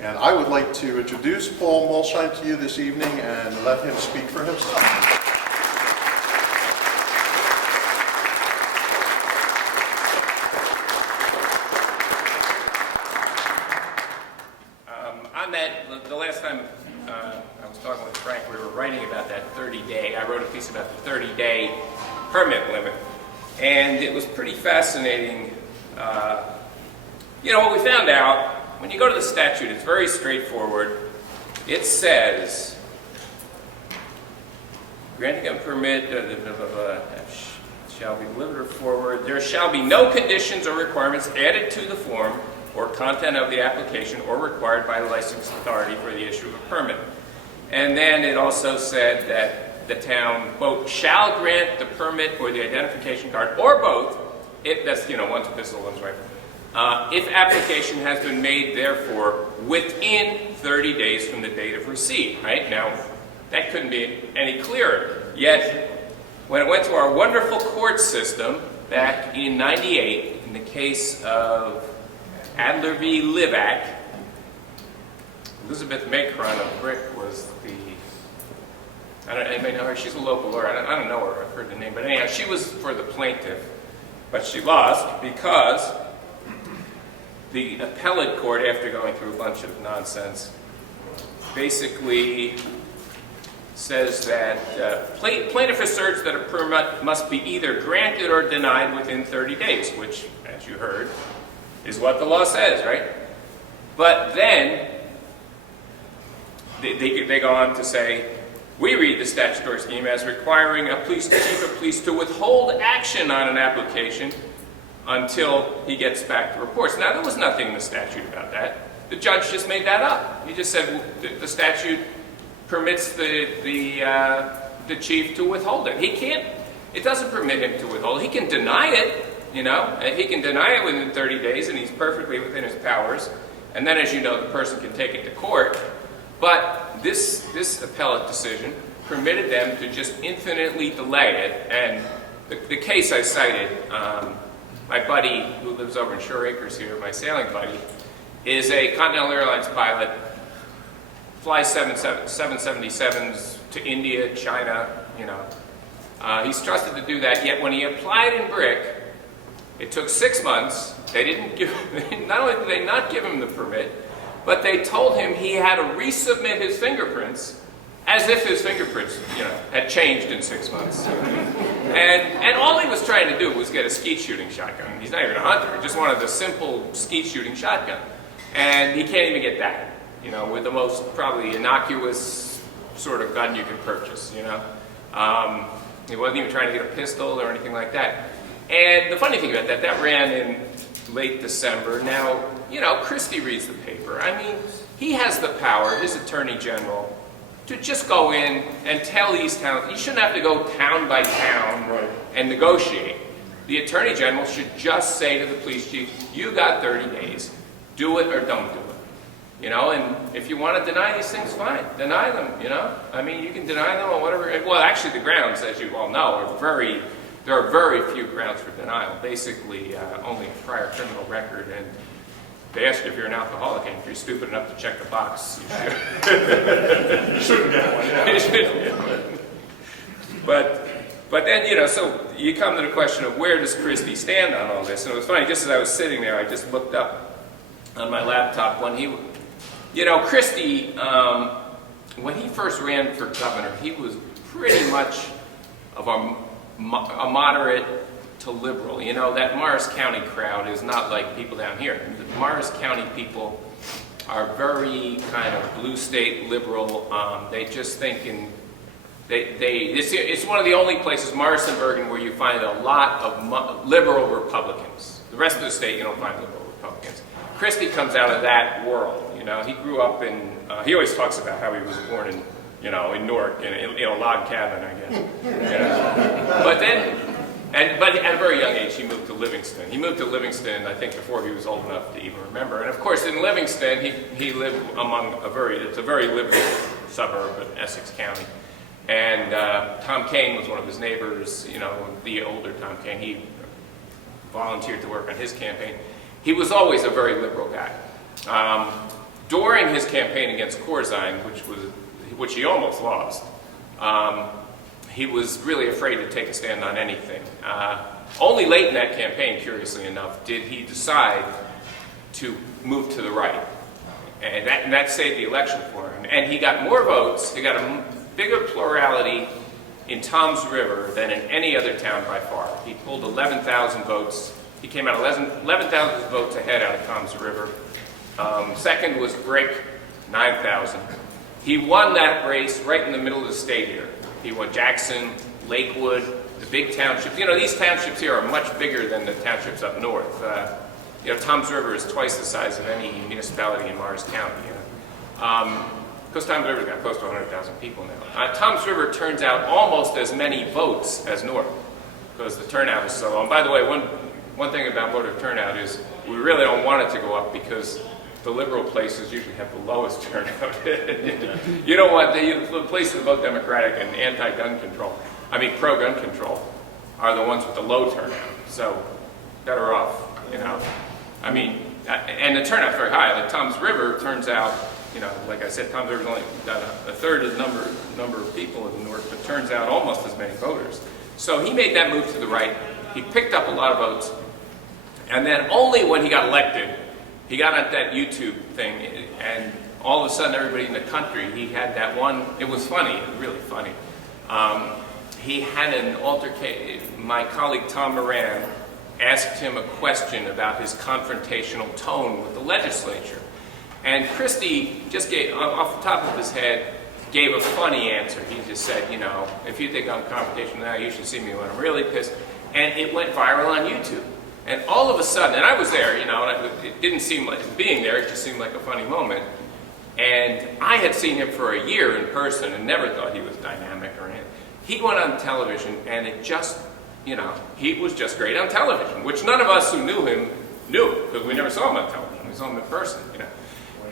And I would like to introduce Paul Mulshine to you this evening and let him speak for himself. The last time I was talking with Frank, we were writing about that 30-day. I wrote a piece about the 30-day permit limit, and it was pretty fascinating. What we found out, when you go to the statute, it's very straightforward. It says, granting a permit shall be delivered or forward. There shall be no conditions or requirements added to the form or content of the application or required by the licensed authority for the issue of a permit. And then it also said that the town, quote, shall grant the permit or the identification card, or both, if that's, one's pistol, one's rifle, if application has been made, therefore, within 30 days from the date of receipt, right? Now, that couldn't be any clearer. Yet, when it went to our wonderful court system back in '98, in the case of Adler v. Livac, Elizabeth Macron of Brick was the, anybody know her? She's a local lawyer. I don't know her. I've heard the name. But anyhow, she was for the plaintiff. But she lost because the appellate court, after going through a bunch of nonsense, basically says that plaintiff asserts that a permit must be either granted or denied within 30 days, which, as you heard, is what the law says, right? But then they go on to say, we read the statutory scheme as requiring a chief of police to withhold action on an application until he gets back the reports. Now, there was nothing in the statute about that. The judge just made that up. He just said the statute permits the chief to withhold it. He can't. It doesn't permit him to withhold. He can deny it. He can deny it within 30 days, and he's perfectly within his powers. And then, as you know, the person can take it to court. But this appellate decision permitted them to just infinitely delay it. And the case I cited, my buddy who lives over in Shore Acres here, my sailing buddy, is a Continental Airlines pilot, flies 777s to India, China, He's trusted to do that, yet when he applied in Brick, it took 6 months. They didn't give, not only did they not give him the permit, but they told him he had to resubmit his fingerprints as if his fingerprints, had changed in 6 months. And all he was trying to do was get a skeet shooting shotgun. He's not even a hunter. He just wanted a simple skeet shooting shotgun. And he can't even get that, with the most probably innocuous sort of gun you can purchase, He wasn't even trying to get a pistol or anything like that. And the funny thing about that ran in late December. Now, Christie reads the paper. I mean, he has the power, his attorney general, to just go in and tell these towns, you shouldn't have to go town by town and negotiate. The attorney general should just say to the police chief, you got 30 days, do it or don't do it. And if you want to deny these things, fine, deny them, I mean, you can deny them on whatever, well, actually the grounds, as you all know, there are very few grounds for denial. Basically, only a prior criminal record, and they ask you if you're an alcoholic, and if you're stupid enough to check the box, you should. You shouldn't get one, yeah. You shouldn't get one. But then, so you come to the question of where does Christie stand on all this? And it was funny, just as I was sitting there, I just looked up on my laptop when he, Christie, when he first ran for governor, he was pretty much of a moderate to liberal. That Morris County crowd is not like people down here. The Morris County people are very kind of blue state liberal. They just think it's one of the only places, Morrisonburg, where you find a lot of liberal Republicans. The rest of the state, you don't find liberal Republicans. Christie comes out of that world. He grew up in. He always talks about how he was born in. In Newark, in a log cabin, I guess. But then, but at a very young age, he moved to Livingston. He moved to Livingston, I think, before he was old enough to even remember. And of course, in Livingston, he lived among it's a very liberal suburb in Essex County. And Tom Kane was one of his neighbors, the older Tom Kane. He volunteered to work on his campaign. He was always a very liberal guy. during his campaign against Corzine, which he almost lost, he was really afraid to take a stand on anything. Only late in that campaign, curiously enough, did he decide to move to the right. And that saved the election for him. And he got more votes, he got a bigger plurality in Toms River than in any other town by far. He pulled 11,000 votes. He came out 11,000 votes ahead out of Toms River. Second was Brick, 9,000. He won that race right in the middle of the state here. He won Jackson, Lakewood, the big townships. You know, these townships here are much bigger than the townships up north. You know, Toms River is twice the size of any municipality in Morris County. You know? Because Toms River's got close to 100,000 people now. Toms River turns out almost as many votes as North, because the turnout is so low. And by the way, one thing about voter turnout is we really don't want it to go up because the liberal places usually have the lowest turnout. You don't want the places that vote Democratic and anti-gun control, pro-gun control, are the ones with the low turnout. So better off, you know. And the turnout's very high. Like Toms River turns out, you know, like I said, Toms River's only got a third of the number of people in the north, but turns out almost as many voters. So he made that move to the right. He picked up a lot of votes, and then only when he got elected, he got on that YouTube thing, and all of a sudden, everybody in the country, he had that one. It was funny, it was really funny. He had an altercation. My colleague Tom Moran asked him a question about his confrontational tone with the legislature. And Christie just gave, off the top of his head, gave a funny answer. He just said, you know, if you think I'm confrontational now, you should see me when I'm really pissed. And it went viral on YouTube. And all of a sudden, and I was there, you know, and it didn't seem like being there, it just seemed like a funny moment. And I had seen him for a year in person and never thought he was dynamic or anything. He went on television and it just, you know, he was just great on television, which none of us who knew him knew, because we never saw him on television. We saw him in person, you know.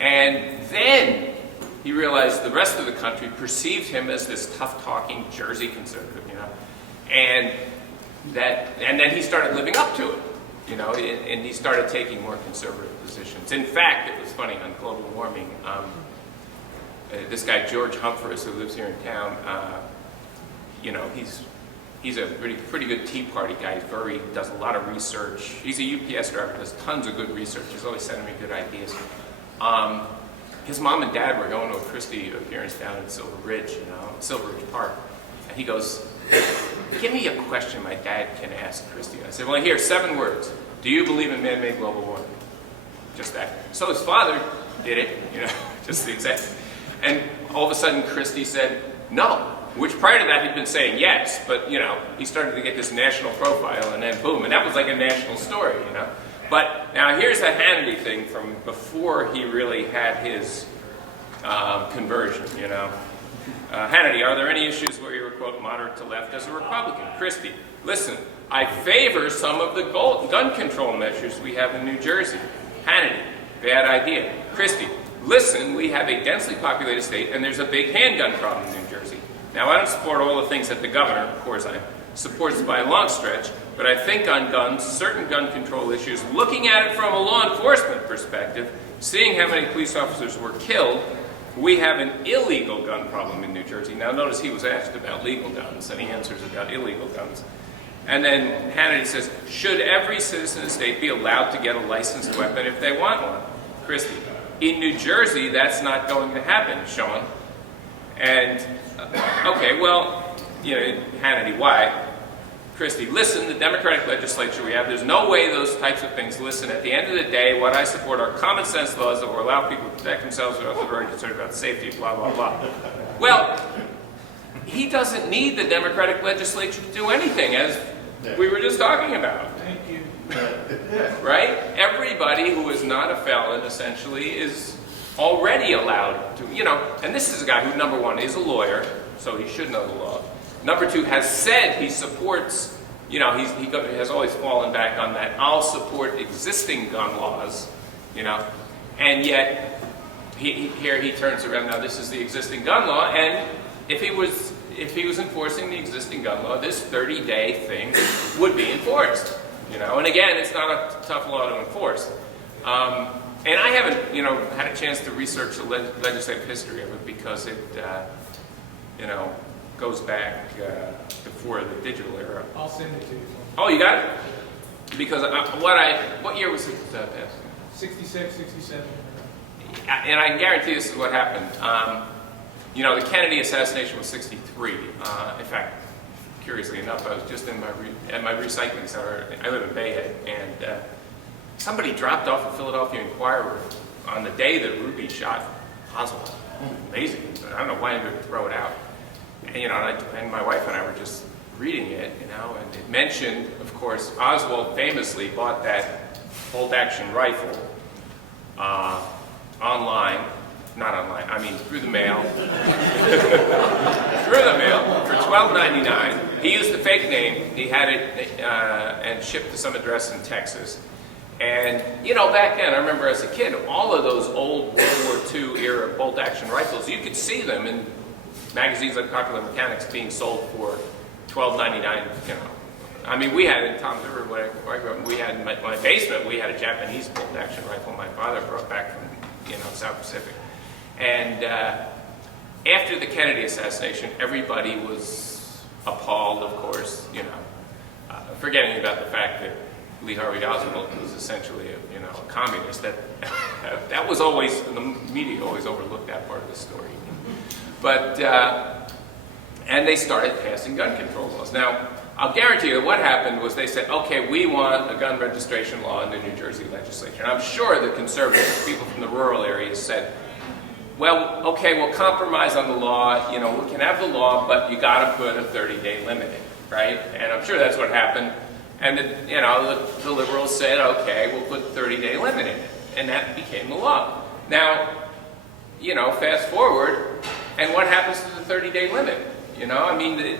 And then he realized the rest of the country perceived him as this tough-talking Jersey conservative, you know. And then he started living up to it, you know, and he started taking more conservative positions. In fact, it was funny, on global warming, this guy George Humphreys, who lives here in town, you know, he's a pretty good Tea Party guy. Does a lot of research. He's a UPS driver, does tons of good research. He's always sending me good ideas. His mom and dad were going to a Christie appearance down in Silver Ridge, you know, Silver Ridge Park. And he goes, give me a question my dad can ask Christie. I said, well, here, 7 words. Do you believe in man-made global warming? Just that. So his father did it, you know, just the exact. And all of a sudden, Christie said no, which prior to that he'd been saying yes, but, you know, he started to get this national profile, and then boom, and that was like a national story, you know. But now here's a Hannity thing from before he really had his conversion, you know. Hannity, are there any issues where you're, quote, moderate to left as a Republican? Christie, listen, I favor some of the gun control measures we have in New Jersey. Hannity, bad idea. Christie, listen, we have a densely populated state and there's a big handgun problem in New Jersey. Now, I don't support all the things that the governor, Corzine, supports by a long stretch, but I think on guns, certain gun control issues, looking at it from a law enforcement perspective, seeing how many police officers were killed, we have an illegal gun problem in New Jersey. Now, notice he was asked about legal guns, and he answers about illegal guns. And then Hannity says, should every citizen of the state be allowed to get a licensed weapon if they want one? Christie, in New Jersey, that's not going to happen, Sean. And, okay, well, you know, Hannity, why? Christie, listen, the Democratic legislature we have, there's no way those types of things listen. At the end of the day, what I support are common sense laws that will allow people to protect themselves without they're very concerned about safety, blah, blah, blah. Well, he doesn't need the Democratic legislature to do anything, as we were just talking about. Thank you. Right? Everybody who is not a felon, essentially, is already allowed to, you know, and this is a guy who, number one, is a lawyer, so he should know the law. Number two, has said he supports, you know, he has always fallen back on that, I'll support existing gun laws, you know, and yet here he turns around, now this is the existing gun law, and if he was enforcing the existing gun law, this 30-day thing would be enforced, you know, and again, it's not a tough law to enforce. And I haven't, had a chance to research the legislative history of it because it, goes back before the digital era. I'll send it to you. Oh, you got it? Because what year was it passed? 66, 67. And I can guarantee this is what happened. The Kennedy assassination was 63. In fact, curiously enough, I was just at my recycling center. I live in Bayhead, and somebody dropped off a Philadelphia Inquirer on the day that Ruby shot Oswald. Amazing. I don't know why they would throw it out. And, and my wife and I were just reading it, and it mentioned, of course, Oswald famously bought that bolt-action rifle through the mail. Through the mail for $12.99. He used the fake name. He had it and shipped to some address in Texas. And, back then, I remember as a kid, all of those old World War II era bolt-action rifles, you could see them in magazines like Popular Mechanics being sold for $12.99, we had in Tom's River, where I grew up, we had in my basement, we had a Japanese bolt-action rifle my father brought back from, South Pacific. And after the Kennedy assassination, everybody was appalled, of course, forgetting about the fact that Lee Harvey Oswald was essentially a communist. That was always, the media always overlooked that part of the story. But, and they started passing gun control laws. Now, I'll guarantee you that what happened was they said, okay, we want a gun registration law in the New Jersey legislature. And I'm sure the conservatives, people from the rural areas said, well, okay, we'll compromise on the law, we can have the law, but you got to put a 30-day limit in, right? And I'm sure that's what happened. And the liberals said, okay, we'll put a 30-day limit in it. And that became the law. Now, fast forward, and what happens to the 30-day limit? It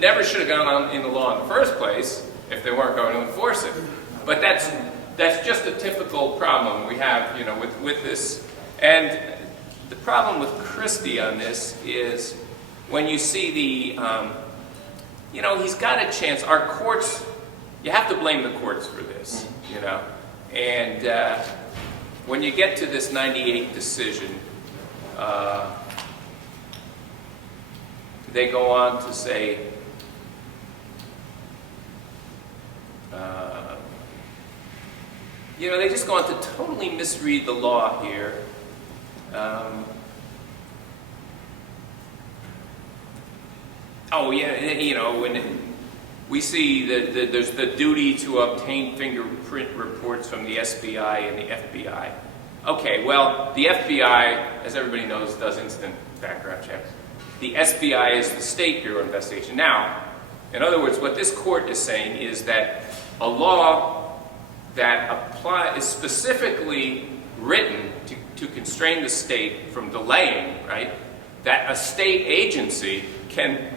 never should have gone on in the law in the first place if they weren't going to enforce it. But that's just a typical problem we have, with this. And the problem with Christie on this is when you see the, he's got a chance. Our courts, you have to blame the courts for this, And when you get to this 98 decision, they go on to say, they just go on to totally misread the law here. When we see that there's the duty to obtain fingerprint reports from the SBI and the FBI. Okay, well, the FBI, as everybody knows, does instant background checks. The SBI is the State Bureau of Investigation. Now, in other words, what this court is saying is that a law that is specifically written to constrain the state from delaying, right, that a state agency can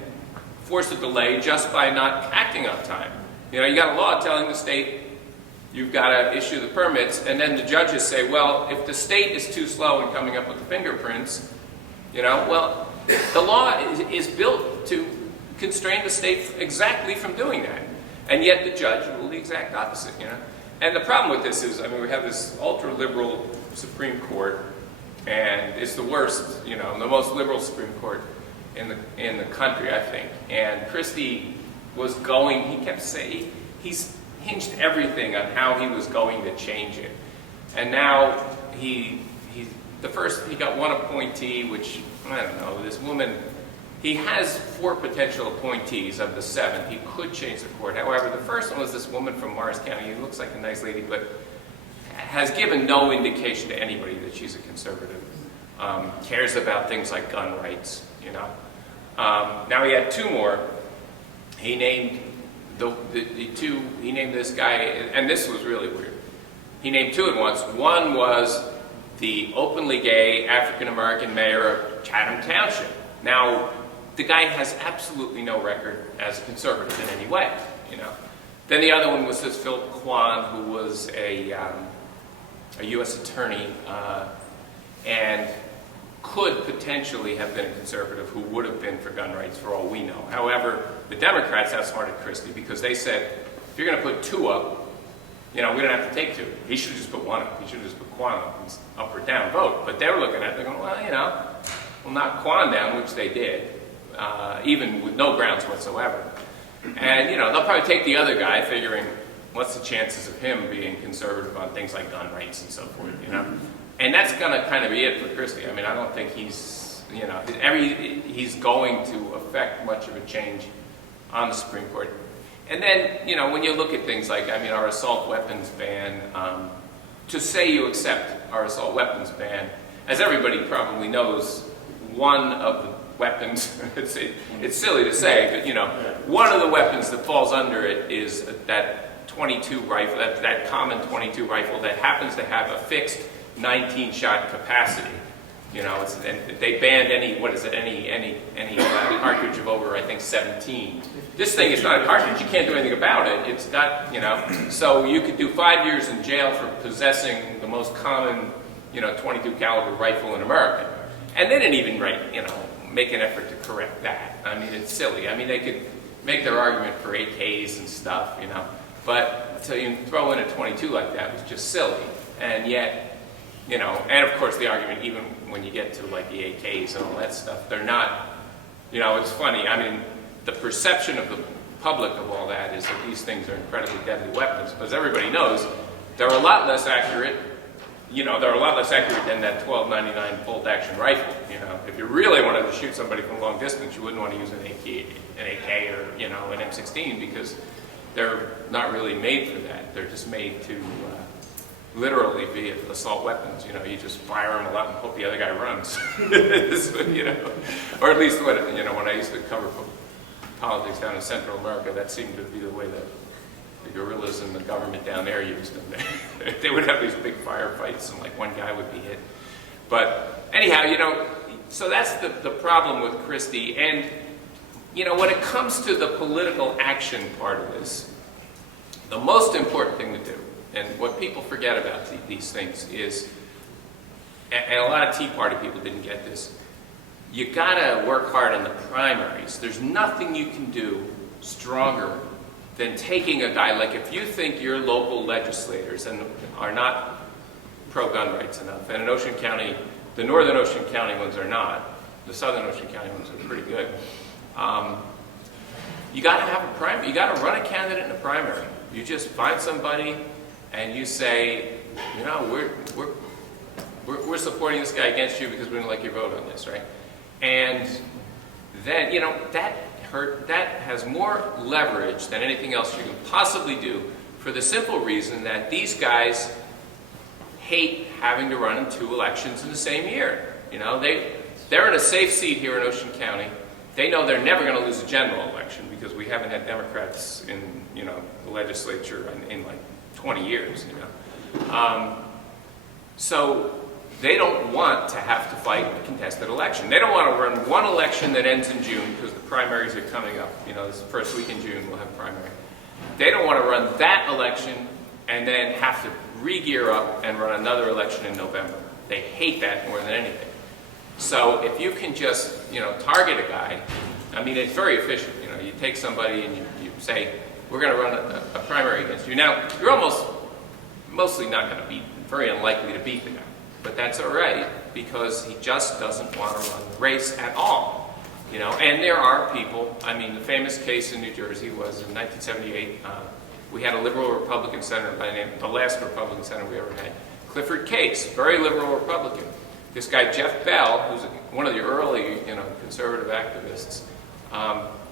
force a delay just by not acting on time. You got a law telling the state you've got to issue the permits, and then the judges say, well, if the state is too slow in coming up with the fingerprints, the law is built to constrain the state exactly from doing that. And yet the judge ruled the exact opposite, And the problem with this is, we have this ultra-liberal Supreme Court, and it's the worst, the most liberal Supreme Court in the country, I think. And Christie was he kept saying, he's hinged everything on how he was going to change it. And now he got one appointee, which, I don't know, this woman, he has 4 potential appointees of the 7. He could change the court. However, the first one was this woman from Morris County. Who looks like a nice lady, but has given no indication to anybody that she's a conservative. Cares about things like gun rights, Now he had 2 more. He named he named this guy, and this was really weird. He named 2 at once. One was the openly gay African-American mayor of Chatham Township. Now, the guy has absolutely no record as a conservative in any way, Then the other one was this Philip Kwan, who was a U.S. attorney and could potentially have been a conservative who would have been for gun rights for all we know. However, the Democrats outsmarted Christie because they said, if you're going to put 2 up, we don't have to take 2. He should have just put 1 up. He should have just put Quan up or down vote. But they were looking at it, they're going, well, we'll knock Quan down, which they did, even with no grounds whatsoever. And, they'll probably take the other guy, figuring, what's the chances of him being conservative on things like gun rights and so forth, And that's going to kind of be it for Christie. I mean, I don't think he's going to affect much of a change on the Supreme Court. And then, when you look at things like, our assault weapons ban, to say you accept our assault weapons ban, as everybody probably knows, one of the weapons, it's silly to say, but, one of the weapons that falls under it is that 22 rifle, that common 22 rifle that happens to have a fixed 19-shot capacity. And they banned any cartridge of over, I think, 17. This thing is not a cartridge. You can't do anything about it. It's got, so you could do 5 years in jail for possessing the most common, 22 caliber rifle in America. And they didn't even make an effort to correct that. I mean, it's silly. I mean, they could make their argument for AKs and stuff, but to even throw in a 22 like that was just silly. And yet, and of course the argument, even when you get to like the AKs and all that stuff, they're not, it's funny. I mean, the perception of the public of all that is that these things are incredibly deadly weapons. But as everybody knows, they're a lot less accurate. They're a lot less accurate than that 12.99 bolt-action rifle. If you really wanted to shoot somebody from long distance, you wouldn't want to use an AK or an M16 because they're not really made for that. They're just made to literally be assault weapons. You just fire them a lot and hope the other guy runs. Or at least when I used to cover politics down in Central America, that seemed to be the way that the guerrillas and the government down there used them. They would have these big firefights and like one guy would be hit. But anyhow, so that's the problem with Christie. And, when it comes to the political action part of this, the most important thing to do, and what people forget about these things is, and a lot of Tea Party people didn't get this, you gotta work hard in the primaries. There's nothing you can do stronger than taking a guy, like if you think your local legislators and are not pro-gun rights enough, and in Ocean County, the northern Ocean County ones are not, the southern Ocean County ones are pretty good, you gotta have a primary, you gotta run a candidate in a primary. You just find somebody and you say, we're supporting this guy against you because we don't like your vote on this, right? And then, that has more leverage than anything else you can possibly do for the simple reason that these guys hate having to run in 2 elections in the same year. They're in a safe seat here in Ocean County. They know they're never going to lose a general election because we haven't had Democrats in, the legislature in like 20 years, So they don't want to have to fight a contested election. They don't want to run one election that ends in June because the primaries are coming up. This first week in June we'll have primary. They don't want to run that election and then have to re-gear up and run another election in November. They hate that more than anything. So if you can just, target a guy, it's very efficient. You take somebody and you say, we're going to run a primary against you. Now, you're mostly not going to beat, very unlikely to beat the guy. But that's all right, because he just doesn't want to run the race at all. And there are people, the famous case in New Jersey was in 1978. We had a liberal Republican senator by the name, the last Republican senator we ever had, Clifford Case, very liberal Republican. This guy, Jeff Bell, who's one of the early, conservative activists,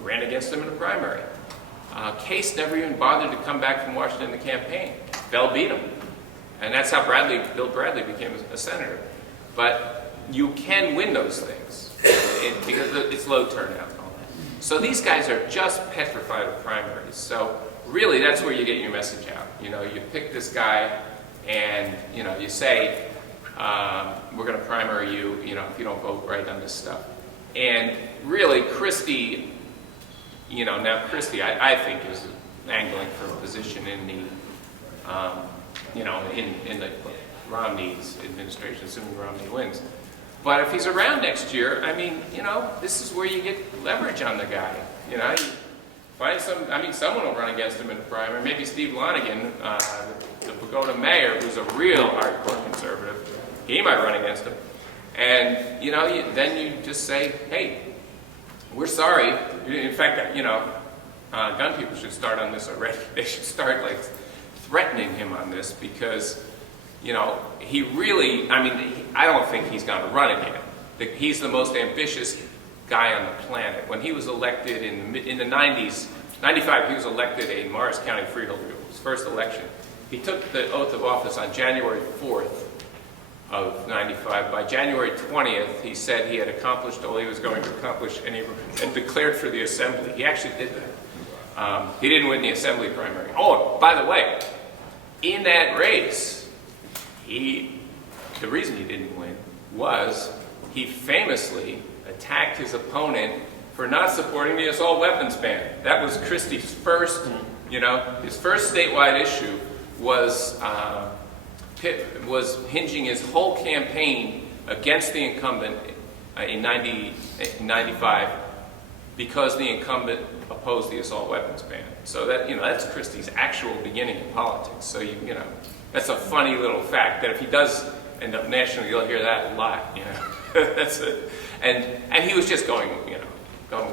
ran against him in a primary. Case never even bothered to come back from Washington to campaign. Bell beat him. And that's how Bill Bradley became a senator. But you can win those things because it's low turnout and all that. So these guys are just petrified of primaries. So really, that's where you get your message out. You pick this guy and, you say, we're going to primary you, if you don't vote right on this stuff. And really, Christie, now Christie, I think is angling for a position in the, in the Romney's administration, assuming Romney wins. But if he's around next year, this is where you get leverage on the guy. You Find someone will run against him in the primary. Maybe Steve Lonigan, the Pagoda mayor, who's a real hardcore conservative. He might run against him. And, then you just say, hey, we're sorry. In fact, gun people should start on this already. They should start, threatening him on this because, he really, I don't think he's going to run again. He's the most ambitious guy on the planet. When he was elected in the 90s, 95, he was elected a Morris County freeholder. It was his first election. He took the oath of office on January 4th of 95. By January 20th, he said he had accomplished all he was going to accomplish and declared for the assembly. He actually did that. He didn't win the assembly primary. Oh, by the way, in that race, the reason he didn't win was he famously attacked his opponent for not supporting the assault weapons ban. That was Christie's first, his first statewide issue was hinging his whole campaign against the incumbent in 95 because the incumbent opposed the assault weapons ban. So that's Christie's actual beginning in politics. So that's a funny little fact that if he does end up nationally, you'll hear that a lot. That's it. And he was just going with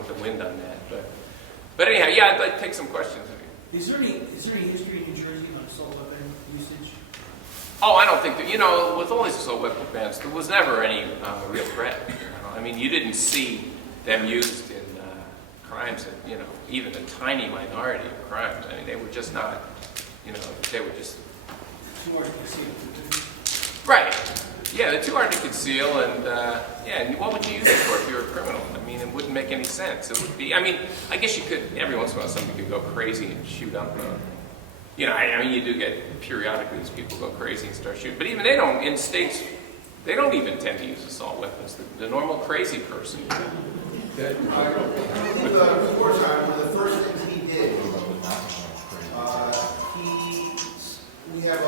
the wind on that. But anyhow, yeah, I'd like to take some questions. Is there any history in New Jersey on assault weapon usage? Oh, I don't think that, with all these assault weapon bans, there was never any real threat. You didn't see them used in crimes that, even a tiny minority of crimes. They were just not, they were just... Too hard to conceal. Right. Yeah, they're too hard to conceal, and what would you use it for if you were a criminal? It wouldn't make any sense. It would be, I guess you could, every once in a while, somebody could go crazy and shoot up you do get, periodically, these people go crazy and start shooting, but even they don't, in states, they don't even tend to use assault weapons. The normal crazy person. With Mulshine, one of the first things he did, we have a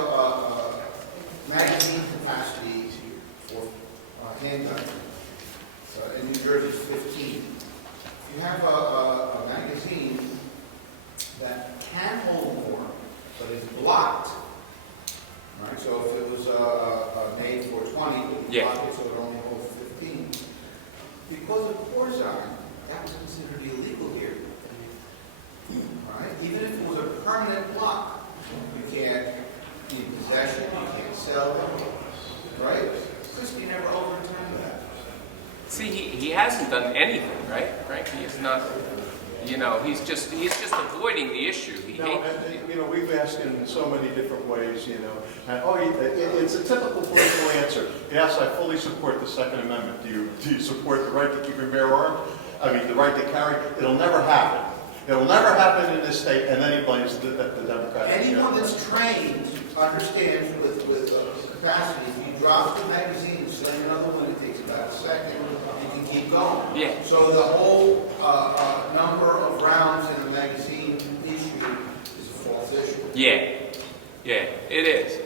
magazine capacity for handgun. In New Jersey, it's 15. If you have a magazine that can hold more, but is blocked, right? So if it was made for 20, it would block it so it only holds 15. Because of Mulshine, that was considered illegal here. Right? Even if it was a permanent block, you can't be in possession, you can't sell them. Right? Christie never overturned that. See, he hasn't done anything, right? Frank, he is not, he's just avoiding the issue. We've asked in so many different ways, it's a typical political answer. Yes, I fully support the Second Amendment. Do you support the right to keep and bear arms? The right to carry? It'll never happen. It'll never happen in this state, and then he blames the Democrats. Anyone that's trained understands with capacity, if you drop the magazine and sling another one, it takes about a second, you can keep going. Yeah. So the whole number of rounds in a magazine issue is a false issue. Yeah, it is.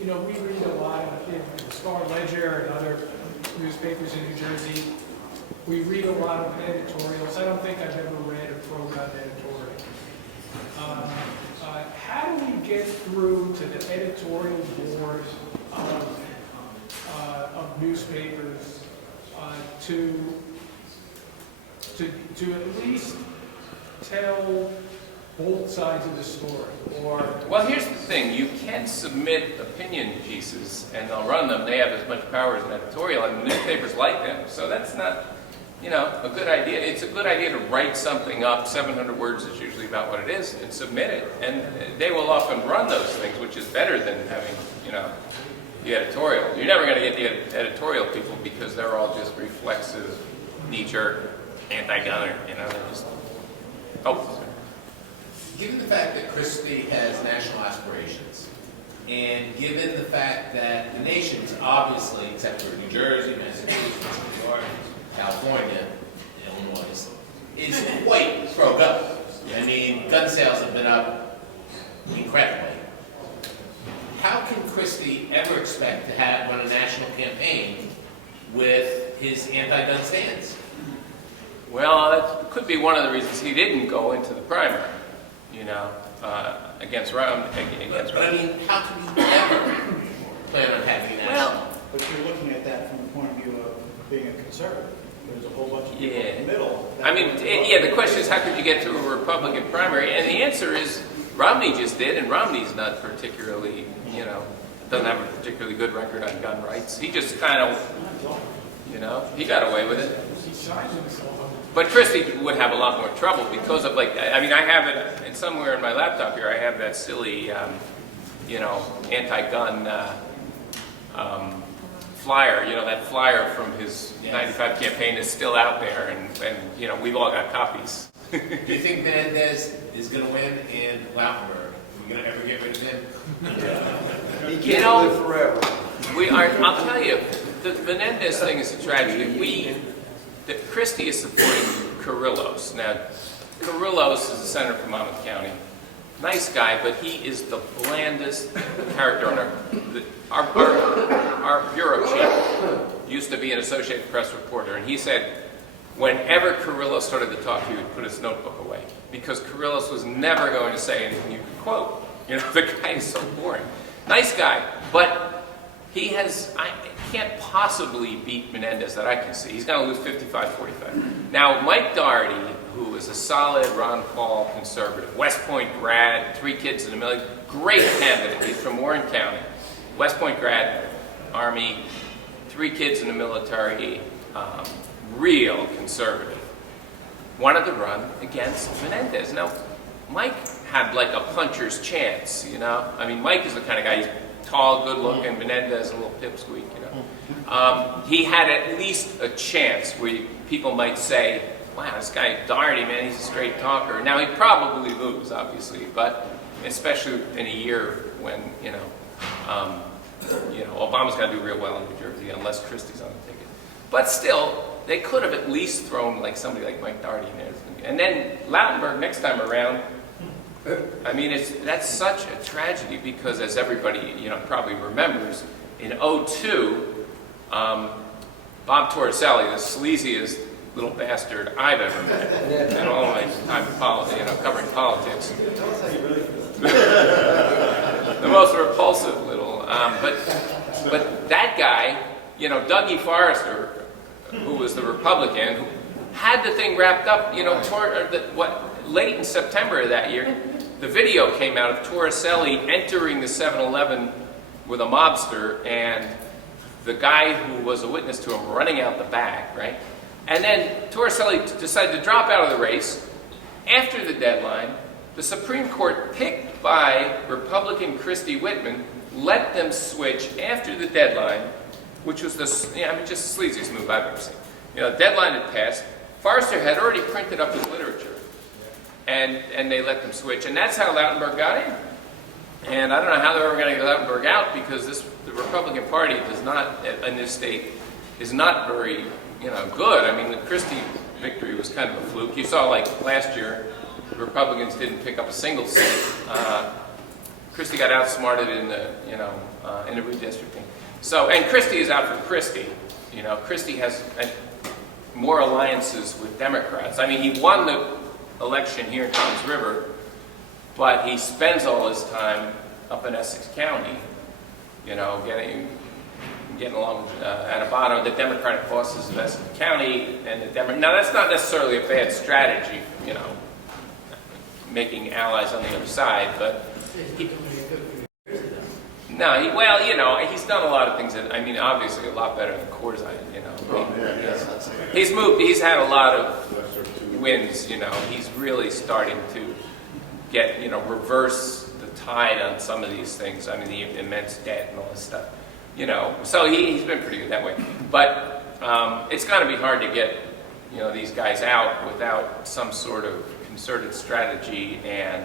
We read a lot in Star Ledger and other newspapers in New Jersey. We read a lot of editorials. I don't think I've ever read a pro-gun editorial. How do we get through to the editorial board of newspapers to at least tell both sides of the story? Well, here's the thing. You can submit opinion pieces, and they'll run them. They have as much power as an editorial, and the newspapers like them. So that's not, a good idea. It's a good idea to write something up, 700 words is usually about what it is, and submit it. And they will often run those things, which is better than having, the editorial. You're never going to get the editorial people because they're all just reflexive, knee-jerk, anti-gunner. They're just, Given the fact that Christie has national aspirations, and given the fact that the nation's obviously, except for New Jersey, Massachusetts, New York, California, Illinois, is quite pro-gun. Gun sales have been up incredibly. How can Christie ever expect to run a national campaign with his anti-gun stance? Well, that could be one of the reasons he didn't go into the primary, against Romney. But I mean, how can you ever plan on having an Well, But you're looking at that from the point of view of being a conservative. There's a whole bunch of people Yeah. in the middle. I mean, the question is how could you get through a Republican primary? And the answer is Romney just did, and Romney's not particularly, doesn't have a particularly good record on gun rights. He just kind of, he got away with it. He signed himself. But Christie would have a lot more trouble because of I have it, and somewhere in my laptop here, I have that silly, anti-gun flyer, that flyer from his 95 campaign is still out there, and we've all got copies. Do you think Menendez is going to win in Lautenberg? Are we going to ever get rid of him? He can't live forever. I'll tell you, the Menendez thing is a tragedy. Christie is supporting Carrillos. Now, Carrillos is a senator from Monmouth County. Nice guy, but he is the blandest character on our bureau chief used to be an Associated Press reporter, and he said whenever Carrillo started to talk, he would put his notebook away because Carrillo was never going to say anything you could quote. The guy is so boring. Nice guy, but he can't possibly beat Menendez that I can see. He's going to lose 55-45. Now, Mike Doherty, who is a solid Ron Paul conservative, West Point grad, 3 kids in the military, great candidate. He's from Warren County. West Point grad, Army, 3 kids in the military, real conservative. Wanted to run against Menendez. Now, Mike had like a puncher's chance, Mike is the kind of guy, he's tall, good-looking, Menendez, a little pipsqueak, He had at least a chance where people might say, wow, this guy Doherty, man, he's a straight talker. Now, he'd probably lose, obviously, but especially in a year when, Obama's got to do real well in New Jersey unless Christie's on the ticket. But still, they could have at least thrown like somebody like Mike Doherty in there. And then Lautenberg next time around, that's such a tragedy because as everybody, probably remembers, in 2002, Bob Torricelli, the sleaziest little bastard I've ever met in all my time covering politics. The most repulsive little, but that guy, Dougie Forrester, who was the Republican, who had the thing wrapped up, late in September of that year, the video came out of Torricelli entering the 7-Eleven with a mobster and the guy who was a witness to him running out the back, right? And then Torricelli decided to drop out of the race. After the deadline, the Supreme Court, picked by Republican Christie Whitman, let them switch after the deadline, which was just the sleaziest move I've ever seen. The deadline had passed. Forrester had already printed up his literature, and they let them switch. And that's how Lautenberg got in. And I don't know how they're ever going to get Lautenberg out because the Republican Party does not, in this state, is not very, good. The Christie victory was kind of a fluke. You saw, last year, the Republicans didn't pick up a single seat. Christie got outsmarted in the redistricting. So, and Christie is out for Christie. Christie has more alliances with Democrats. He won the election here in Toms River, but he spends all his time up in Essex County, getting along with Addabado, the Democratic bosses of Essex County, and now that's not necessarily a bad strategy, making allies on the other side, but he's done a lot of things that, obviously a lot better than Corzine, He's had a lot of wins, he's really starting to get, reverse the tide on some of these things. The immense debt and all this stuff, so he's been pretty good that way. But it's going to be hard to get, these guys out without some sort of concerted strategy and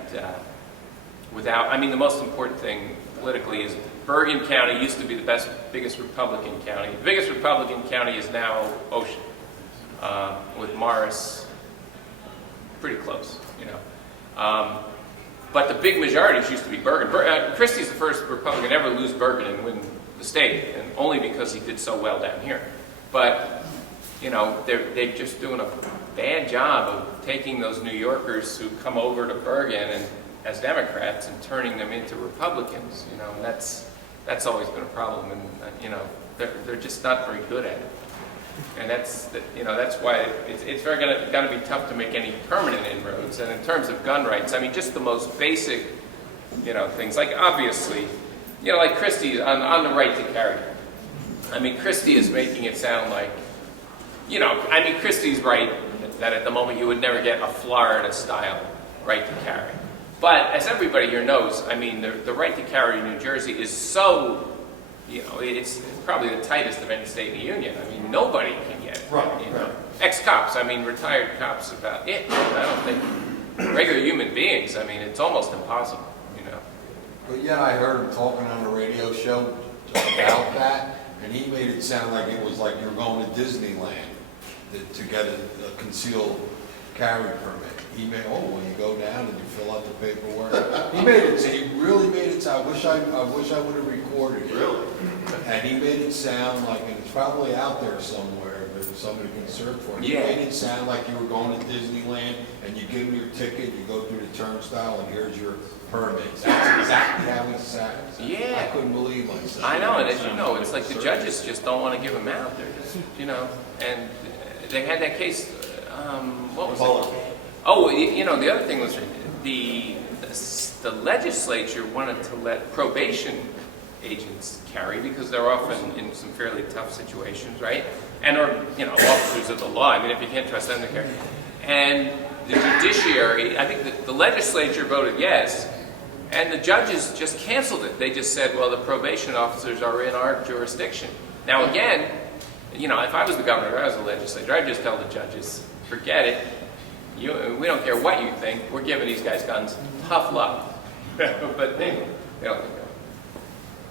without, the most important thing politically is Bergen County used to be the biggest Republican county. The biggest Republican county is now Ocean, with Morris pretty close, But the big majorities used to be Bergen. Christie's the first Republican ever to lose Bergen and win the state, and only because he did so well down here. But you know, they're just doing a bad job of taking those New Yorkers who come over to Bergen and as Democrats and turning them into Republicans, you know, and that's always been a problem, and you know, they're just not very good at it, and that's why it's very gonna be tough to make any permanent inroads. And in terms of gun rights, I mean, just the most basic, you know, things like obviously, you know, like Christie on the right to carry. I mean, Christie is making it sound like, you know, I mean, Christie's right that at the moment you would never get a Florida-style right to carry. But as everybody here knows, I mean, the right to carry in New Jersey is so, you know, it's probably the tightest of any state in the union. I mean, nobody can get it. Right, you know. Ex-cops, I mean, retired cops about it. I don't think regular human beings, I mean, it's almost impossible, you know. But yeah, I heard him talking on the radio show about that, and he made it sound like it was like you're going to Disneyland to get a concealed carry permit. He made, when you go down and you fill out the paperwork. He really made it sound, I wish I would have recorded it. Really? And he made it sound like, and it's probably out there somewhere, but somebody can search for it. Yeah. He made it sound like you were going to Disneyland, and you give him your ticket, you go through the turnstile, and here's your permit. That's exactly how he sounds. Yeah. I couldn't believe myself. I know, and as you know, it's like the judges just don't want to give them out. They're just, you know, and they had that case, what was it? Oh, you know, the other thing was the legislature wanted to let probation agents carry because they're often in some fairly tough situations, right? And are, you know, officers of the law. I mean, if you can't trust them to carry. And the judiciary, I think the legislature voted yes, and the judges just canceled it. They just said, well, the probation officers are in our jurisdiction. Now, again, you know, if I was the governor, if I was the legislature, I'd just tell the judges, forget it. We don't care what you think. We're giving these guys guns. Tough luck. But they don't think that.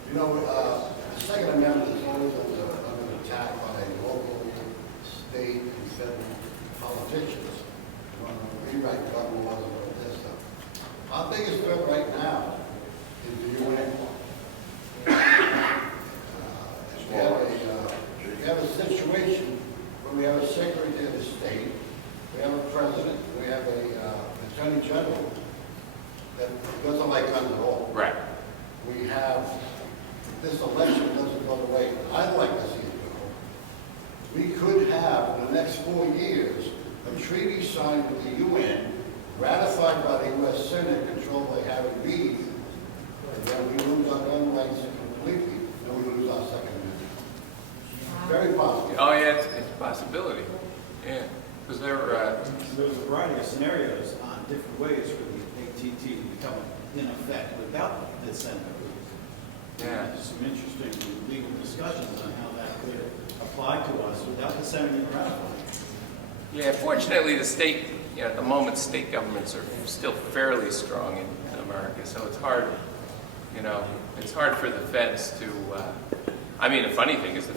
You know, the Second Amendment is always under attack by local, state, and federal politicians. Rewrite government laws about this stuff. Our biggest threat right now is the UN. We have a situation where we have a Secretary of State, we have a President, we have a Attorney General that doesn't like guns at all. Right. We have, this election doesn't go the way I'd like to see it go. We could have, in the next 4 years, a treaty signed with the UN, ratified by the U.S. Senate, controlled by Harry Reid, and then we lose our gun rights completely, and we lose our Second Amendment. Very possible. Oh, yeah, it's a possibility. Yeah. Because There's a variety of scenarios on different ways for the ATT to become in effect without the Senate. Yeah. There's some interesting legal discussions on how that could apply to us without the Senate even ratifying. Yeah, fortunately, the state, you know, at the moment, state governments are still fairly strong in America, so it's hard, you know, it's hard for the feds to, I mean, the funny thing is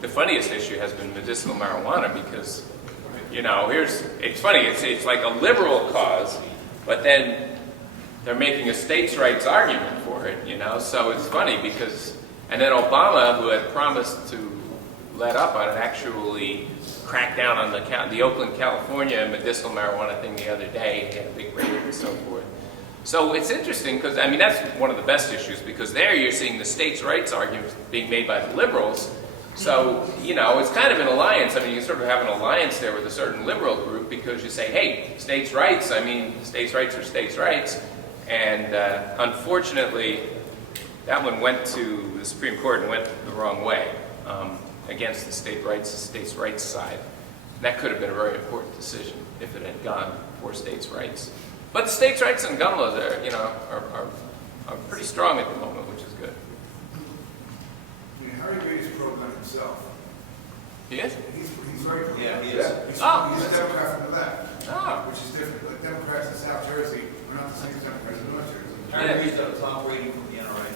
the funniest issue has been medicinal marijuana because, you know, it's funny, it's like a liberal cause, but then they're making a states' rights argument for it, you know, so it's funny because, and then Obama, who had promised to let up on it, actually cracked down on the Oakland, California medicinal marijuana thing the other day. He had a big raid and so forth. So it's interesting because, I mean, that's one of the best issues because there you're seeing the states' rights argument being made by the liberals. So, you know, it's kind of an alliance. I mean, you sort of have an alliance there with a certain liberal group because you say, hey, states' rights, I mean, states' rights are states' rights. And unfortunately, that one went to the Supreme Court and went the wrong way. Against the states' rights side. That could have been a very important decision if it had gone for states' rights. But the states' rights and gun laws are, you know, are pretty strong at the moment, which is good. Yeah, Harry Reid is pro-gun himself. He is? He's very pro-gun. Yeah, he is. He's Oh. a Democrat from the left, Oh. which is different. Like Democrats in South Jersey are not the same as Democrats in North Jersey. Harry Reid's got a top rating from the NRA.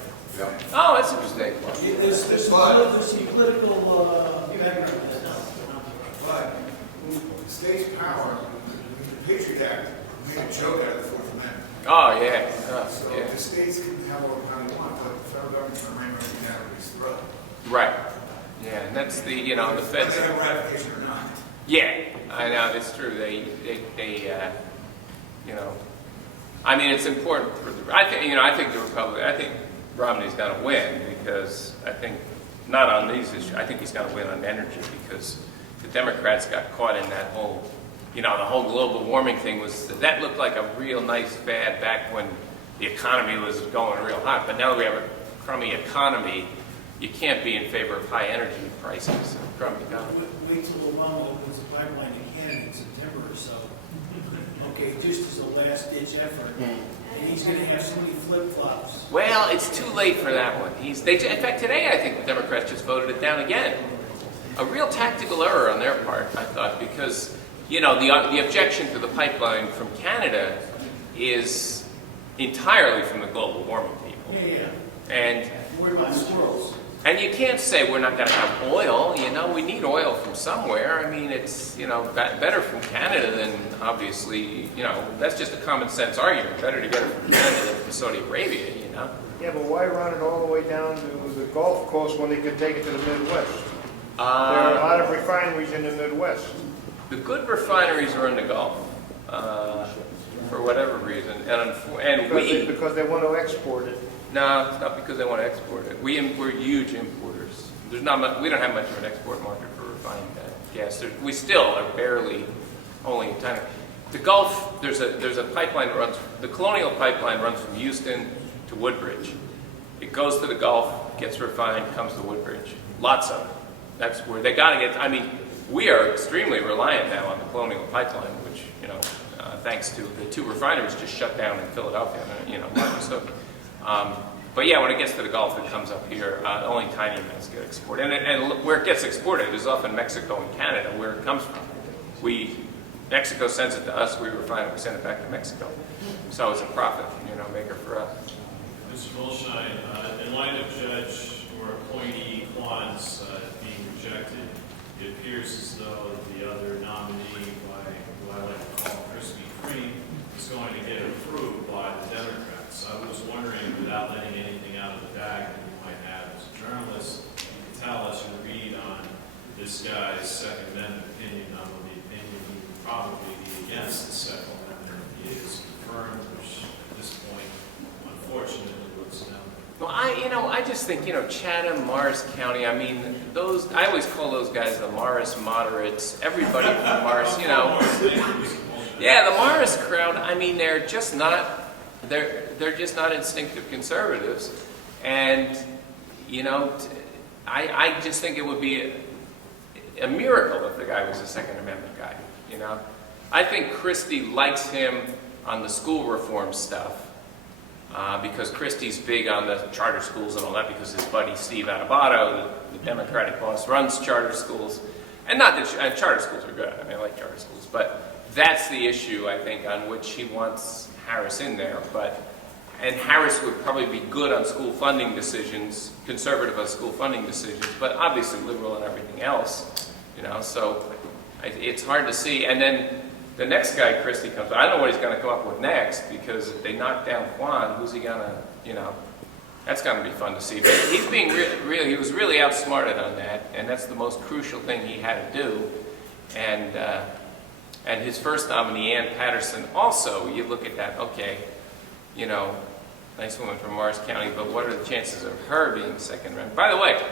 Oh, that's interesting. There's a lot of political background to this now. But the state's power, the Patriot Act made a joke out of the Fourth Amendment. Oh, yeah. So Yeah. the states can have all the power they want, but the federal government's going to ram everything down everybody's throat. Right. Yeah, And that's the, you know, the feds. Whether they have ratification or not. Yeah, I know, it's true. You know, I mean, it's important for the, I think the Republican, I think Romney's going to win because I think, not on these issues, I think he's going to win on energy because the Democrats got caught in that whole, you know, the whole global warming thing that looked like a real nice fad back when the economy was going real hot. But now that we have a crummy economy, you can't be in favor of high energy prices. Crummy economy. Wait till Obama opens the pipeline to Canada in September or so. Okay, just as a last-ditch effort. And he's going to have so many flip-flops. Well, it's too late for that one. In fact, today I think the Democrats just voted it down again. A real tactical error on their part, I thought, because, you know, the objection to the pipeline from Canada is entirely from the global warming people. Yeah. And What about squirrels? And you can't say we're not going to have oil. You know, we need oil from somewhere. I mean, it's, you know, better from Canada than, obviously, you know, that's just a common sense argument. Better to get it from Canada than from Saudi Arabia, you know. Yeah, but why run it all the way down to the Gulf Coast when they could take it to the Midwest? There are a lot of refineries in the Midwest. The good refineries are in the Gulf, for whatever reason. Because they want to export it. No, it's not because they want to export it. We're huge importers. There's not much, we don't have much of an export market for refined gas. We still are barely, only a tiny. The Gulf, there's a pipeline that runs. The Colonial Pipeline runs from Houston to Woodbridge. It goes to the Gulf, gets refined, comes to Woodbridge. Lots of it. That's where they got to get. I mean, we are extremely reliant now on the Colonial Pipeline, which, you know, thanks to the two refineries just shut down in Philadelphia. You know, so. But yeah, when it gets to the Gulf, it comes up here. Only tiny amounts get exported. And where it gets exported is often Mexico and Canada, where it comes from. Mexico sends it to us, we refine it, we send it back to Mexico. So it's a profit, you know, maker for us. Mr. Mulshine, in light of Judge or appointee Kwan's being rejected, it appears as though the other nominee, who I like to call Krispy Kreme, is going to get approved by the Democrats. I was wondering, without letting anything out of the bag that you might have as a journalist, tell us your read on this guy's Second Amendment opinion, not only the opinion he would probably be against the Second Amendment if he is confirmed, which at this point, unfortunately, looks no. Well, I just think, Chatham, Morris County, I mean, I always call those guys the Morris moderates. Everybody from Morris, Yeah, the Morris crowd, I mean, they're just not instinctive conservatives. And, I just think it would be a miracle if the guy was a Second Amendment guy, I think Christie likes him on the school reform stuff. Because Christie's big on the charter schools and all that, because his buddy Steve Adubato, the Democratic boss, runs charter schools. And not that charter schools are good. I mean, I like charter schools. But that's the issue, I think, on which he wants Harris in there. And Harris would probably be good on school funding decisions, conservative on school funding decisions, but obviously liberal on everything else. So it's hard to see. And then the next guy, Christie, comes. I don't know what he's going to come up with next, because if they knock down Kwan, who's he going to, that's going to be fun to see. But he's being he was really outsmarted on that, and that's the most crucial thing he had to do. And his first nominee, Ann Patterson, also, you look at that, okay, nice woman from Morris County, but what are the chances of her being second round? By the way,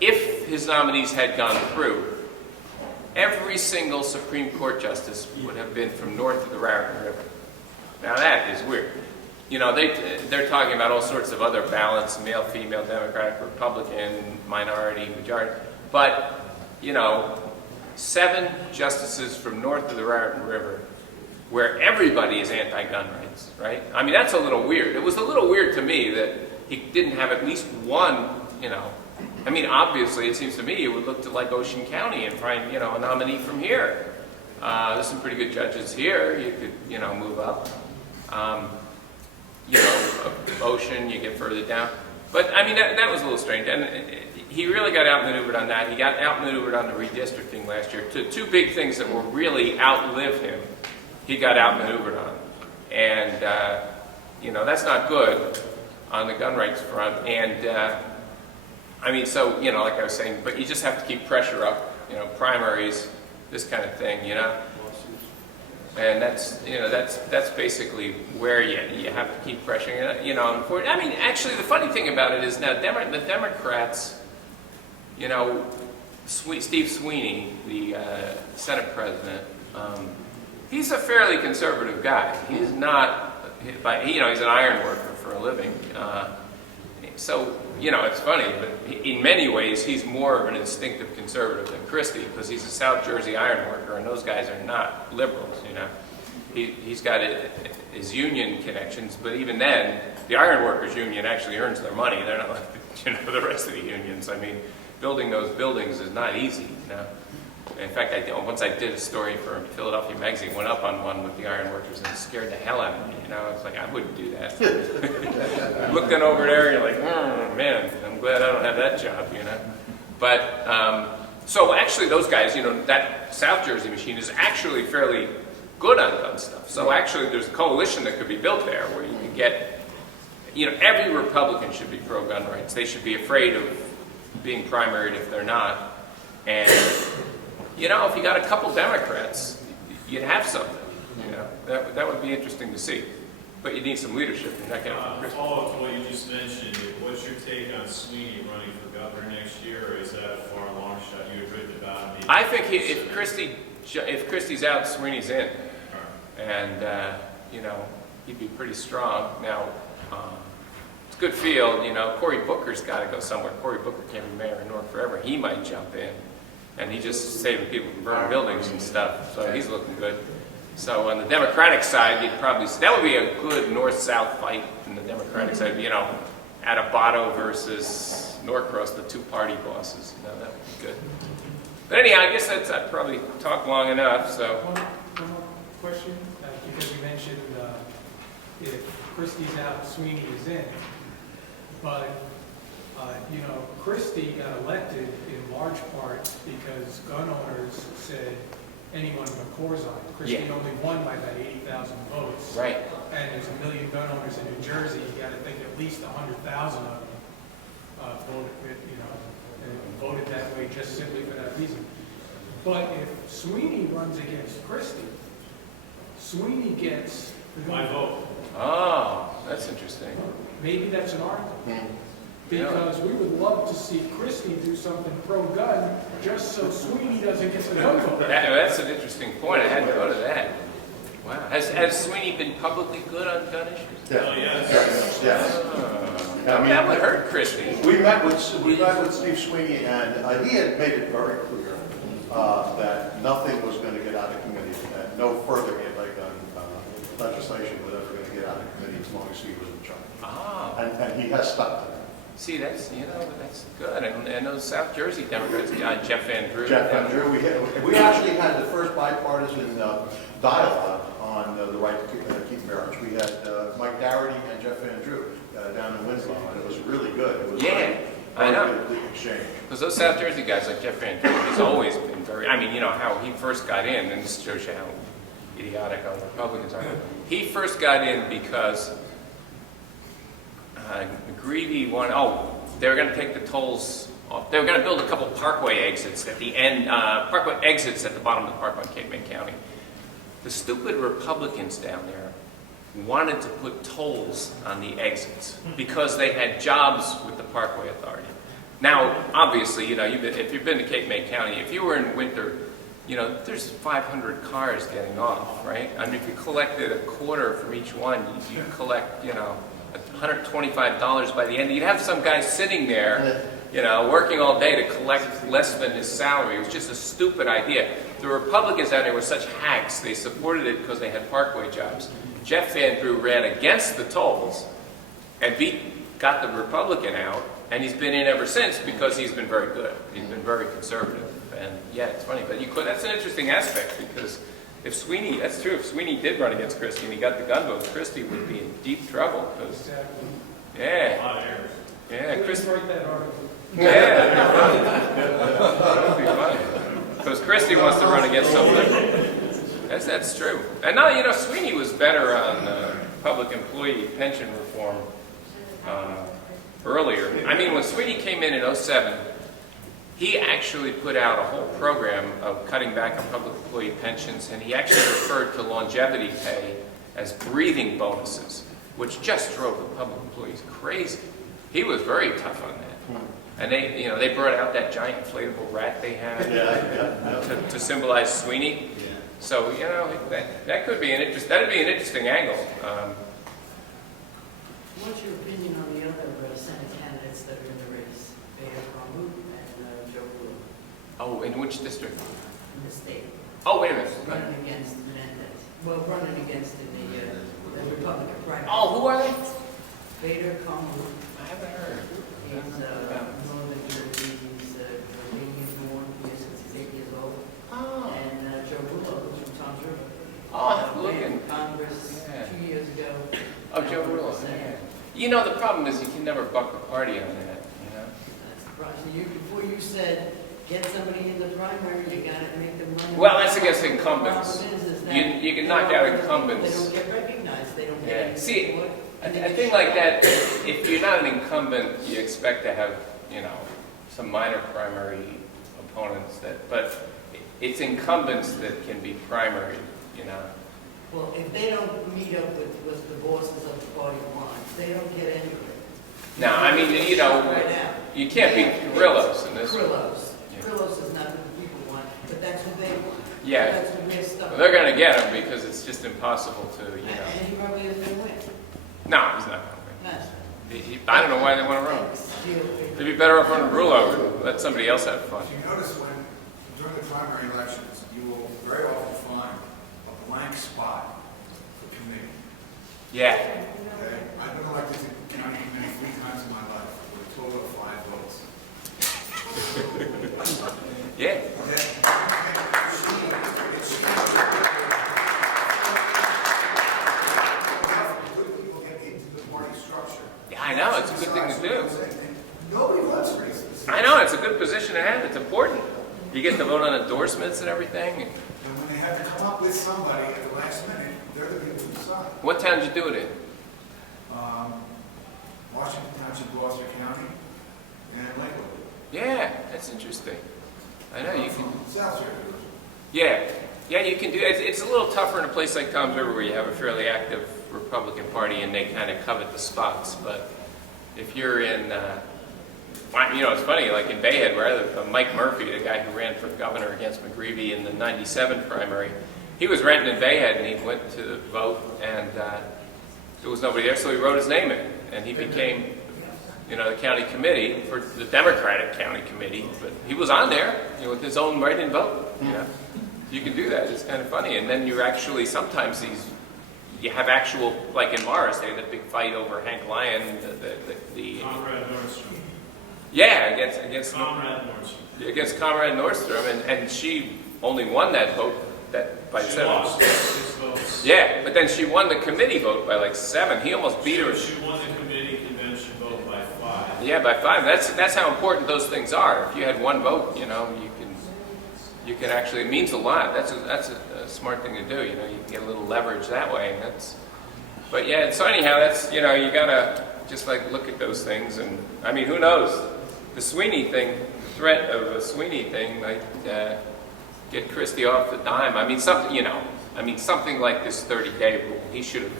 if his nominees had gone through, every single Supreme Court justice would have been from north of the Raritan River. Now that is weird. They're talking about all sorts of other balance, male, female, Democratic, Republican, minority, majority. But, 7 justices from north of the Raritan River, where everybody is anti-gun rights, right? I mean, that's a little weird. It was a little weird to me that he didn't have at least one, I mean, obviously, it seems to me it would look to like Ocean County and find, a nominee from here. There's some pretty good judges here. You could, move up. Ocean, you get further down. But, I mean, that was a little strange. And he really got outmaneuvered on that. He got outmaneuvered on the redistricting last year. Two big things that will really outlive him, he got outmaneuvered on. And, that's not good on the gun rights front. And I mean, so, you know, like I was saying, but you just have to keep pressure up, you know, primaries, this kind of thing, you know? And that's, you know, that's basically where you have to keep pressuring, you know. I mean, actually, the funny thing about it is now the Democrats, you know, Steve Sweeney, the Senate president, he's a fairly conservative guy. He's not, you know, he's an iron worker for a living. So, you know, it's funny, but in many ways, he's more of an instinctive conservative than Christie, because he's a South Jersey iron worker, and those guys are not liberals, you know. He's got his union connections, but even then, the iron workers union actually earns their money. They're not like, you know, the rest of the unions. I mean, building those buildings is not easy, you know. In fact, once I did a story for Philadelphia Magazine, went up on one with the iron workers, and it scared the hell out of me. You know, it's like, I wouldn't do that. Looking over there, you're like, oh, man, I'm glad I don't have that job, you know. But, so actually those guys, you know, that South Jersey machine is actually fairly good on gun stuff. So actually there's a coalition that could be built there where you can get, you know, every Republican should be pro-gun rights. They should be afraid of being primaried if they're not. And, you know, if you got a couple Democrats, you'd have something, you know. That would be interesting to see. But you need some leadership in that kind of Follow-up to what you just mentioned, what's your take on Sweeney running for governor next year, or is that a far long shot? You had written about him. I think if Christie's out, Sweeney's in. And, you know, he'd be pretty strong. Now, it's a good field, you know. Cory Booker's got to go somewhere. Cory Booker can't be mayor in Newark forever. He might jump in. And he's just saving people from burning buildings and stuff. So he's looking good. So on the Democratic side, you'd probably, that would be a good north-south fight in the Democratic side. You know, Adebato versus Norcross, the two-party bosses. You know, that would be good. But anyhow, I guess I'd probably talked long enough, so. One more question, because you mentioned if Christie's out, Sweeney is in. But, you know, Christie got elected in large part because gun owners said anyone but Corzine. Christie only won by about 80,000 votes. Right. And there's 1 million gun owners in New Jersey. You got to think at least 100,000 of them voted, you know, and voted that way just simply for that reason. But if Sweeney runs against Christie, Sweeney gets the My vote. Oh, that's interesting. Maybe that's an article. Because we would love to see Christie do something pro-gun just so Sweeney doesn't get the gun vote. That's an interesting point. I hadn't thought of that. Wow. Has Sweeney been publicly good on gun issues? Yeah. Yes. I mean, that would hurt Christie. We met with Steve Sweeney, and he had made it very clear that nothing was going to get out of committee, that no further anti-gun legislation was ever going to get out of committee as long as he was in charge. Ah. And he has stuck to that. See, that's, you know, that's good. And those South Jersey Democrats, Jeff Van Drew. Jeff Van Drew, we actually had the first bipartisan dialogue on the right to keep bear arms. We had Mike Dougherty and Jeff Van Drew down in Winslow, and it was really good. It was I know. Good exchange. Because those South Jersey guys like Jeff Van Drew, he's always been very, I mean, you know, how he first got in, and this shows you how idiotic all the Republicans are. He first got in because Greevy they were going to take the tolls off. They were going to build a couple parkway exits at the end, parkway exits at the bottom of the parkway in Cape May County. The stupid Republicans down there wanted to put tolls on the exits because they had jobs with the Parkway Authority. Now, obviously, you know, if you've been to Cape May County, if you were in winter, you know, there's 500 cars getting off, right? I mean, if you collected a quarter from each one, you'd collect, you know, $125 by the end. You'd have some guy sitting there, you know, working all day to collect less than his salary. It was just a stupid idea. The Republicans down there were such hacks. They supported it because they had parkway jobs. Jeff Van Drew ran against the tolls and got the Republican out, and he's been in ever since because he's been very good. He's been very conservative. And yeah, it's funny, but that's an interesting aspect because if Sweeney, that's true, if Sweeney did run against Christie and he got the gun votes, Christie would be in deep trouble. Exactly. Yeah. Yeah, Chris write that article. Yeah. That would be funny. Because Christie wants to run against somebody. That's true. And now, you know, Sweeney was better on public employee pension reform earlier. I mean, when Sweeney came in 07, he actually put out a whole program of cutting back on public employee pensions, and he actually referred to longevity pay as breathing bonuses, which just drove the public employees crazy. He was very tough on that. And they brought out that giant inflatable rat they had to symbolize Sweeney. So, that could be that'd be an interesting angle. What's your opinion on the other Senate candidates that are in the race? Mayor Mahmood and Joe Blue Oh, in which district? in the state, Oh, wait a minute. running against Menendez. Well, running against in the Republican primary. Oh, who are they? Vader Mahmood. I haven't heard. He's Northern Jersey. He's Canadian born. He's 68 years old. Oh. And Joe Blue, who's from Tom's River. Oh, I have to look Ran in. for Congress Yeah. 2 years ago. Oh, Joe Rulo. Yeah. The problem is you can never buck the party on that, That's the problem. Before you said, get somebody in the primary, you gotta make them run. Well, that's against incumbents. The problem is that You can knock out incumbents. They don't get recognized, they don't get Yeah. any See, support. a thing like that, if you're not an incumbent, you expect to have, some minor primary opponents but it's incumbents that can be primary, Well, if they don't meet up with what the bosses of the party want, they don't get anywhere. Now, I mean, Right now. you can't beat Grillos in this. Grillos. Yeah. Grillos is not what people want, but that's what they want. Yeah. That's what they're stuck Well, they're going to get him because it's just impossible to, And he probably is going to win. No, he's not going to That's win. I don't know why they want to run. They'd be better off running Rulo. Let somebody else have fun. If you notice during the primary elections, you will very often find a blank spot for committee. Yeah. Okay? I've been elected to county committee 3 times in my life with a total of 5 votes. Yeah. Okay? Good people get into the party structure. Yeah, I know. It's a good thing to do. Nobody votes for this. I know. It's a good position to have. It's important. You get to vote on endorsements and everything. And when they have to come up with somebody at the last minute, they're the people who decide. What town did you do it in? Washington Township, Gloucester County, and Lakewood. Yeah, that's interesting. I know you can. South Jersey. Yeah, you can do it. It's a little tougher in a place like Tom's River where you have a fairly active Republican Party and they kind of covet the spots. But if you're in, it's funny, like in Bayhead where I live, Mike Murphy, the guy who ran for governor against McGreevey in the 97 primary, he was renting in Bayhead and he went to vote and there was nobody there, so he wrote his name in and he became, the county committee for the Democratic county committee, but he was on there, with his own write-in vote. You can do that. It's kind of funny. And then you're actually, sometimes you have actual, like in Morris, they had a big fight over Hank Lyon, the Comrade Nordstrom. yeah, against Comrade Nordstrom. against Comrade Nordstrom, and she only won that vote by She 7. lost 6 votes. Yeah, but then she won the committee vote by like 7. He almost beat her. She won the committee convention vote by 5. Yeah, by 5. That's how important those things are. If you had one vote, you can actually, it means a lot. That's a smart thing to do. You can get a little leverage that way. And but yeah. So anyhow, that's you gotta just look at those things. And I mean, who knows? The Sweeney thing, the threat of a Sweeney thing might get Christie off the dime. I mean, something like this 30-day rule. He should have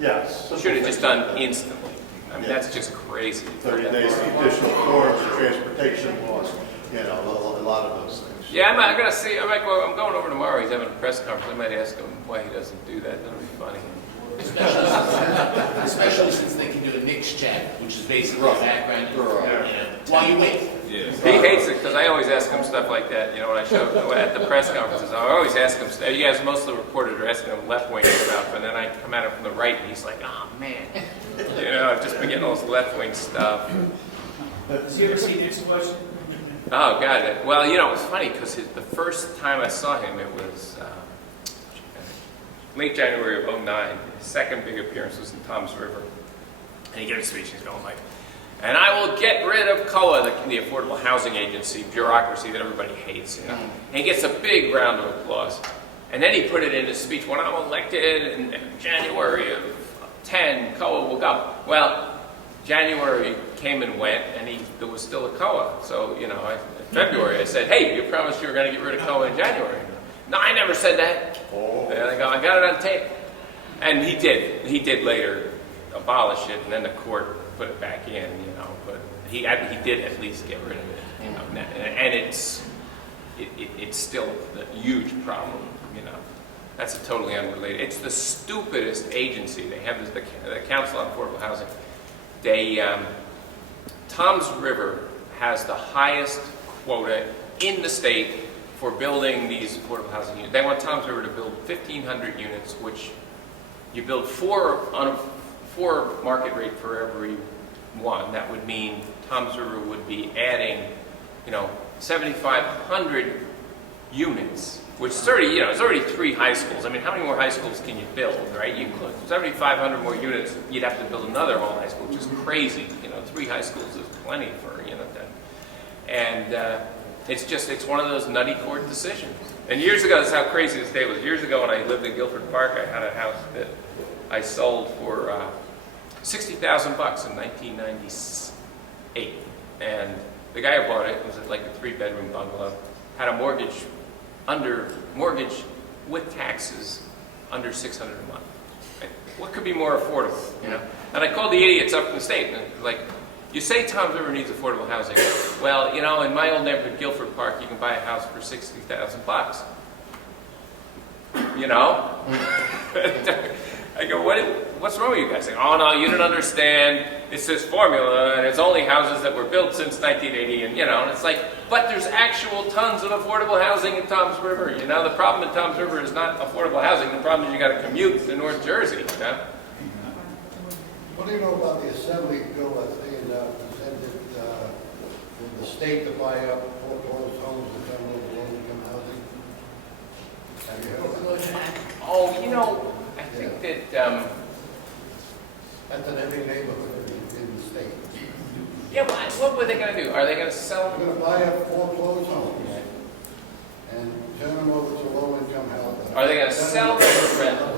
just done instantly. I mean, that's just crazy. 30 days, the additional forms, the transportation laws, a lot of those things. Yeah, I'm gonna see. I'm going over tomorrow. He's having a press conference. I might ask him why he doesn't do that. That'll be funny. Especially since they can do a mixed check, which is basically a background. While you wait. He hates it because I always ask him stuff like that. When I show at the press conferences, I always ask him. You guys, most of the reporters are asking him left-wing stuff, and then I come at him from the right, and he's like, "Oh man, I've just been getting all this left-wing stuff." Has he ever seen this question? Oh God! Well, it was funny because the first time I saw him, it was late January of '09. His second big appearance was in Tom's River, and he gave a speech. He's going like, "And I will get rid of COA, the Affordable Housing Agency bureaucracy that everybody hates." And he gets a big round of applause. And then he put it in his speech: "When I'm elected in January of '10, COA will go." Well, January came and went, and there was still a COA. So, in February, I said, hey, you promised you were going to get rid of COA in January. No, I never said that. Oh. And I go, I got it on tape. And he did. He did later abolish it, and then the court put it back in, But he did at least get rid of it, And it's still a huge problem, That's a totally unrelated. It's the stupidest agency. They have the Council on Affordable Housing. Toms River has the highest quota in the state for building these affordable housing units. They want Toms River to build 1,500 units, which you build 4 on a 4 market rate for every one. That would mean Toms River would be adding, 7,500 units, which is already, it's already 3 high schools. I mean, how many more high schools can you build, right? 7,500 more units, you'd have to build another whole high school, which is crazy. 3 high schools is plenty for, that. And it's one of those nutty court decisions. And years ago, this is how crazy this day was. Years ago, when I lived in Guilford Park, I had a house that I sold for $60,000 in 1998. And the guy who bought it was like a 3-bedroom bungalow, had a mortgage with taxes under $600 a month. What could be more affordable, And I called the idiots up in the state, and like, you say Toms River needs affordable housing. Well, in my old neighborhood, Guilford Park, you can buy a house for $60,000. I go, what's wrong with you guys? They go, oh no, you don't understand. It's this formula, and it's only houses that were built since 1980, and it's like, but there's actual tons of affordable housing in Toms River. The problem in Toms River is not affordable housing. The problem is you got to commute to North Jersey. What do you know about the Assembly bill that's being presented for the state to buy up foreclosed homes and turn them over low-income housing? Have you heard of that? Oh, I think that... That's in every neighborhood in the state. Yeah, what were they going to do? Are they going to sell They're going to buy up foreclosed homes and turn them over to low-income housing. Are they going to sell them or rent them?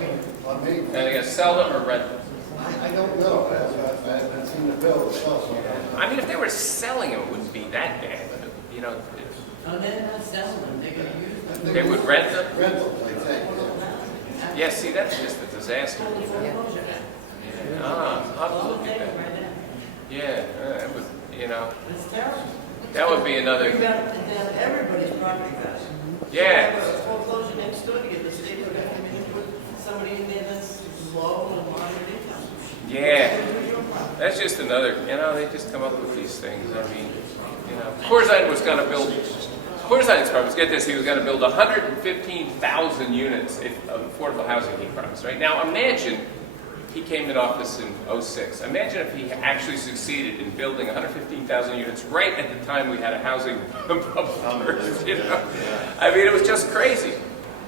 Are they going to sell them or rent them? I don't know. I haven't seen the bill itself. I mean, if they were selling them, it wouldn't be that bad. No, they're not selling them, they're gonna use them. They would rent them? Rentals, I think. Yeah, see, that's just a disaster. I'll have to look at that. Yeah, that would, It's terrible. that would be another... You got everybody's property value. Yeah. You have a foreclosure next door to get the state to come in and put somebody in there that's low and moderate income. Yeah, that's just another, they just come up with these things. I mean, Corzine was going to build, Corzine's promise, get this, he was going to build 115,000 units of affordable housing, he promised, right? Now imagine, he came in office in 06, imagine if he actually succeeded in building 115,000 units right at the time we had a housing bubble burst, I mean, it was just crazy.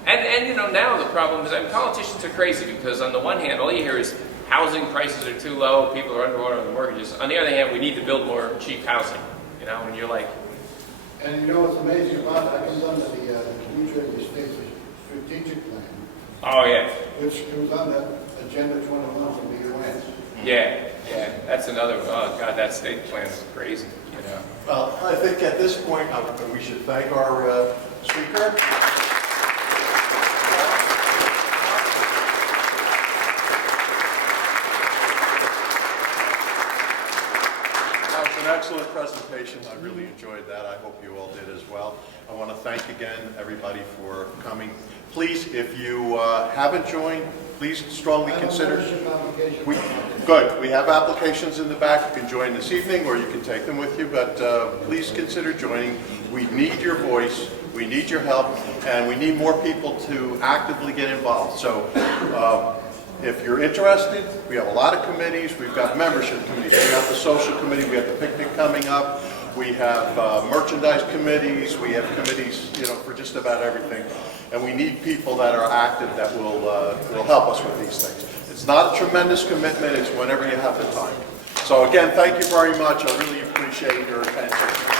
And now the problem is, politicians are crazy because on the one hand, all you hear is housing prices are too low, people are underwater on the mortgages. On the other hand, we need to build more cheap housing, and you're like... And what's amazing about it, I comes under the New Jersey State Strategic Plan. Oh, yeah. Which was on the Agenda 21 from the UN. Yeah, that's another, oh God, that state plan is crazy, Well, I think at this point, we should thank our speaker. Excellent presentation. I really enjoyed that. I hope you all did as well. I want to thank again everybody for coming. Please, if you haven't joined, please strongly consider. Good. We have applications in the back. You can join this evening or you can take them with you, but please consider joining. We need your voice. We need your help, and we need more people to actively get involved. So if you're interested, we have a lot of committees. We've got membership committees. We have the social committee. We have the picnic coming up. We have merchandise committees. We have committees, for just about everything. And we need people that are active that will help us with these things. It's not a tremendous commitment. It's whenever you have the time. So again, thank you very much. I really appreciate your attention.